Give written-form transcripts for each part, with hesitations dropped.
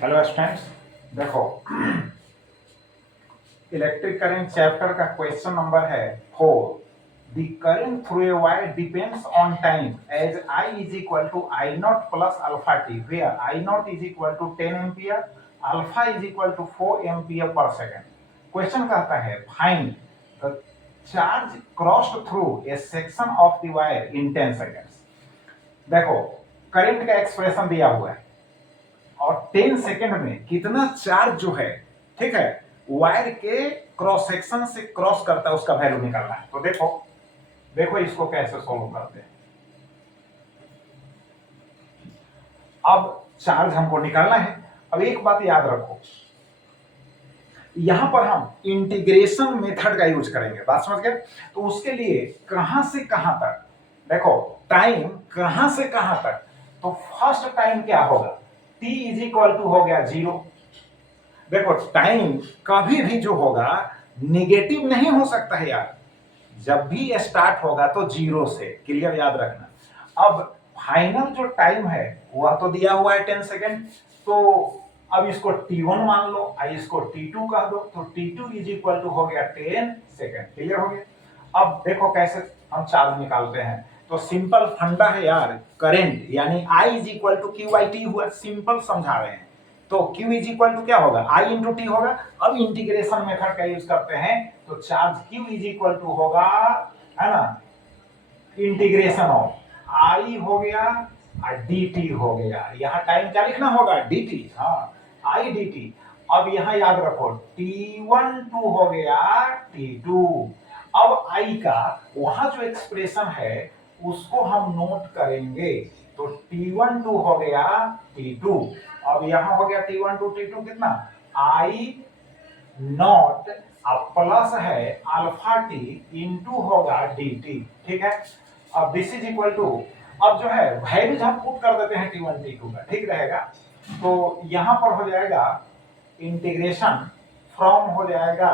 Hello students, देखो electric current chapter का question number है 4। The current through a wire depends on time as I is equal to I not plus alpha T where I not is equal to 10 ampere, alpha is equal to 4 ampere per second. Question कहता है find the charge crossed through a section of the wire in 10 seconds. देखो current का expression दिया हुआ है और 10 second में कितना चार्ज जो है, ठीक है, वायर के क्रॉस सेक्शन से क्रॉस करता है उसका वैल्यू निकालना है। तो देखो देखो इसको कैसे सोल्व करते हैं। अब चार्ज हमको निकालना है। अब एक बात याद रखो, यहां पर हम इंटीग्रेशन मेथड का यूज करेंगे, बात समझ गए। तो उसके लिए कहां से कहां तक, देखो टाइम कहां से कहां तक, तो फर्स्ट टाइम क्या होगा, t इज इक्वल टू हो गया 0। देखो टाइम कभी भी जो होगा निगेटिव नहीं हो सकता है यार, जब भी स्टार्ट होगा तो 0 से, क्लियर याद रखना। अब फाइनल जो टाइम है वह तो दिया हुआ है 10 सेकेंड, तो अब इसको t1 मान लो, इसको t2 कह दो, तो t2 इज इक्वल टू हो गया 10 सेकेंड, क्लियर हो गया। अब देखो कैसे हम चार्ज निकालते हैं। तो सिंपल फंडा है यार, करंट यानी I is equal to Q by T हुआ, सिंपल समझा रहे हैं। तो Q इज इक्वल टू क्या होगा, I इंटू टी होगा। अब इंटीग्रेशन मेथड का यूज करते हैं, तो charge Q is equal to होगा, है ना, इंटीग्रेशन ऑफ I हो गया और dt हो गया। यहाँ टाइम क्या लिखना होगा, dt, हाँ I dt। अब यहाँ याद रखो t1 2 हो गया t2। अब I का वहां जो एक्सप्रेशन है उसको हम नोट करेंगे, तो t1 2 हो गया t2। अब यहां हो गया t1 2 t2 कितना, I नॉट, अब प्लस है अल्फा टी इंटू होगा dt, ठीक है। अब दिस इज इक्वल टू, अब जो है वैल्यूज हम पुट कर देते हैं t1 t2 का, ठीक रहेगा। तो यहां पर हो जाएगा इंटीग्रेशन फ्रॉम हो जाएगा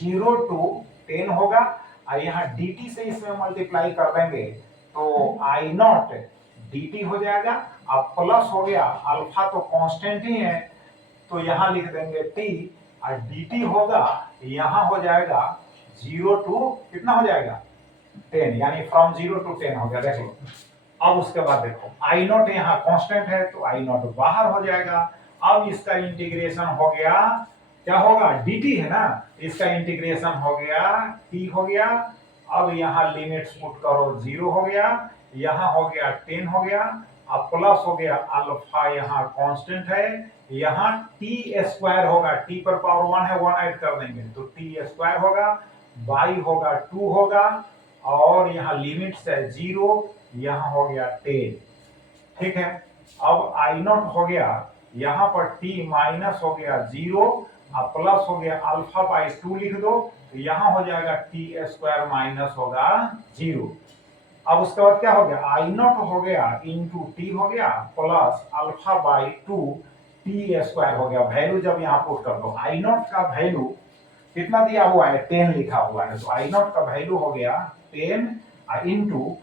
0 टू 10 होगा, और यहाँ dt से इसमें मल्टीप्लाई कर देंगे तो आई नॉट dt हो जाएगा। अब प्लस हो गया अल्फा तो कांस्टेंट ही है, तो यहां लिख देंगे t, और dt होगा यहां हो जाएगा 0 टू कितना हो जाएगा 10, यानी फ्रॉम 0 टू 10 हो गया, देख लो। अब उसके बाद देखो आई नॉट यहाँ कांस्टेंट है तो आई नॉट बाहर हो जाएगा। अब इसका इंटीग्रेशन हो गया, क्या होगा, dt है ना, इसका इंटीग्रेशन हो गया t हो गया। अब यहाँ लिमिट्स पुट करो, 0 हो गया, यहाँ हो गया 10 हो गया, अब प्लस हो गया अल्फा यहाँ कांस्टेंट है, यहाँ टी स्क्वायर होगा, टी पर पावर 1 है, 1 ऐड कर देंगे तो टी स्क्वायर होगा, बाई होगा 2 होगा, और यहाँ लिमिट्स है 0, यहाँ हो गया 10, ठीक है। अब आई नॉट हो गया, यहाँ पर t माइनस हो गया 0, अब प्लस हो गया अल्फा बाई 2 लिख दो, तो यहाँ हो जाएगा टी स्क्वायर माइनस होगा 0। अब उसके बाद क्या हो गया, आई नॉट हो गया इंटू टी हो गया plus alpha by 2 T square हो गया। वैल्यू जब यहाँ पुट कर दो, आई नॉट का वैल्यू कितना दिया हुआ है, 10 लिखा हुआ है, तो आई नॉट का वैल्यू हो गया 10 इंटू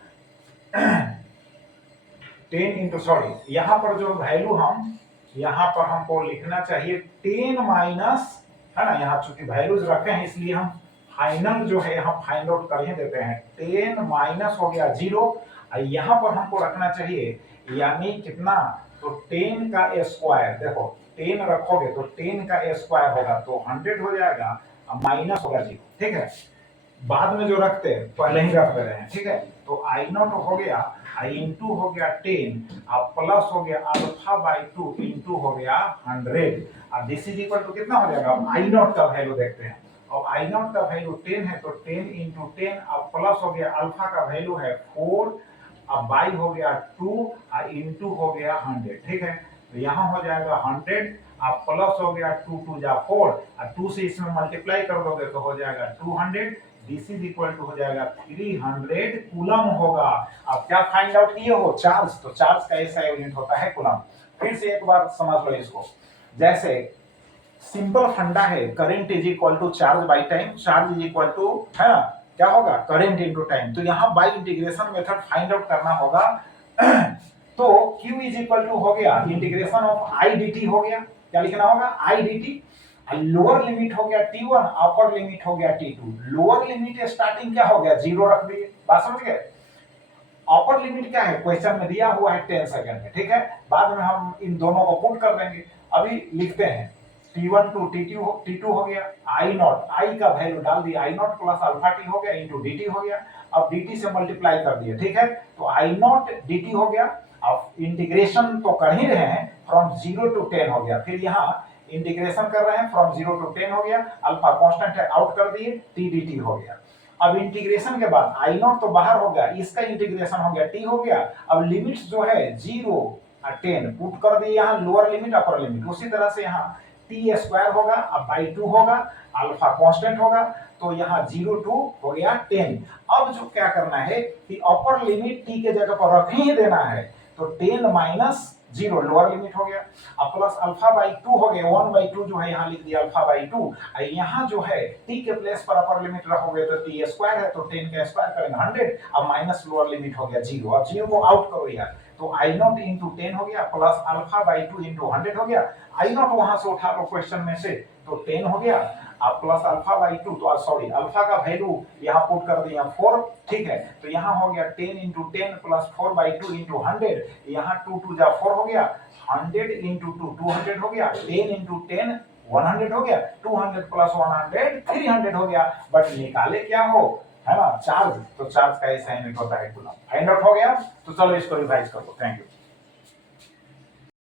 10 इंटू सॉरी, यहाँ पर जो वैल्यू हम यहाँ पर हमको लिखना चाहिए 10 माइनस, है ना, यहाँ चूंकि वैल्यूज रखे हैं इसलिए हम फाइनल जो है हम फाइंड आउट कर ही देते हैं। 10 माइनस हो गया 0, यहाँ पर हमको रखना चाहिए यानी कितना, तो 10 का स्क्वायर, देखो 10 रखोगे तो 10 का स्क्वायर होगा तो 100 हो जाएगा, माइनस होगा 0, ठीक है। बाद में जो रखते हैं पहले ही रख दे रहे हैं, ठीक है। तो आई नॉट हो गया, आई इंटू हो गया 10, अब प्लस हो गया अल्फा बाई 2 इंटू हो गया 100, अब दिस इज इक्वल टू कितना हो जाएगा, आई नॉट का वैल्यू देखते हैं। और आई नॉट का वैल्यू 10 है तो 10 इंटू 10, अब प्लस हो गया अल्फा का वैल्यू है 4, अब बाई हो गया 2 और इंटू हो गया 100, ठीक है। तो यहाँ हो जाएगा 100, अब प्लस हो गया 2 2 जा 4, और 2 से इसमें मल्टीप्लाई कर दोगे तो हो जाएगा 200, दिस इज इक्वल टू हो जाएगा 300 कूलम होगा। अब क्या फाइंड आउट किए हो, चार्ज, तो चार्ज का ऐसा यूनिट होता है कूलम। फिर से एक बार समझ लो इसको, जैसे सिंपल फंडा है, current is equal to charge by time, charge is equal to, है ना, क्या होगा, करंट इनटू टाइम। तो यहाँ by integration method find out करना होगा तो Q इज इक्वल टू हो गया integration of I D T हो गया, क्या लिखना होगा I D T, lower limit हो गया T1, अपर लिमिट हो गया T2। लोअर लिमिट स्टार्टिंग क्या हो गया 0 रख दिए, बात समझ गए। अपर लिमिट क्या है क्वेश्चन में दिया हुआ है 10 सेकंड में, ठीक है, बाद में हम इन दोनों को पुट कर देंगे। अभी लिखते हैं T1 टू T2 हो गया, आई नॉट, आई का वैल्यू डाल दिया, आई नॉट प्लस अल्फा टी हो गया इंटू डी टी हो गया। अब डी टी से मल्टीप्लाई कर दिया, ठीक है, तो आई नॉट डी टी हो गया। अब इंटीग्रेशन तो कर ही रहे हैं, फ्रॉम 0 टू 10 हो गया, फिर यहाँ इंटीग्रेशन कर रहे हैं फ्रॉम 0 टू 10 हो गया, अल्फा कांस्टेंट है आउट कर दिए, टी डी टी हो गया। अब इंटीग्रेशन के बाद आई नॉट तो बाहर हो गया, इसका इंटीग्रेशन हो गया टी हो गया। अब लिमिट्स जो है 0 और 10 पुट कर दिए यहाँ, लोअर लिमिट अपर लिमिट, उसी तरह से यहाँ टी स्क्वायर होगा, अब बाई 2 होगा, अल्फा कांस्टेंट होगा, तो यहाँ 0 टू हो गया 10। अब जो क्या करना है कि अपर लिमिट टी के जगह पर रख ही देना है, तो 10 माइनस 0 लोअर लिमिट हो गया, अब प्लस अल्फा बाई 2 हो गया, 1/2 जो है यहाँ लिख दिया अल्फा बाई 2। यहाँ जो है टी के प्लेस पर अपर लिमिट रखोगे तो टी स्क्वायर है, तो 10 का स्क्वायर करेंगे 100, अब माइनस लोअर लिमिट हो गया 0। अब 0 को आउट करो यार, तो आई नॉट इंटू 10 हो गया प्लस अल्फा बाई 2 इंटू 100 हो गया। आई नॉट वहां से उठा लो क्वेश्चन में से, तो 10 हो गया, अब प्लस अल्फा बाई 2, तो सॉरी अल्फा का वैल्यू यहाँ पुट कर दिया 4, ठीक है, तो यहाँ हो गया 10 इंटू 10 प्लस 4 बाई 2 इंटू 100, यहाँ 2 2 जा 4 हो गया, 100 इंटू 2 200 हो गया, 10 इंटू 10 100 हो गया, 200 प्लस 100 300 हो गया। बट निकाले क्या हो, है ना, चार्ज, तो चार्ज का ऐसा यूनिट होता है कूलम। फाइंड आउट हो गया, तो चलो इसको रिवाइज करो। Thank you.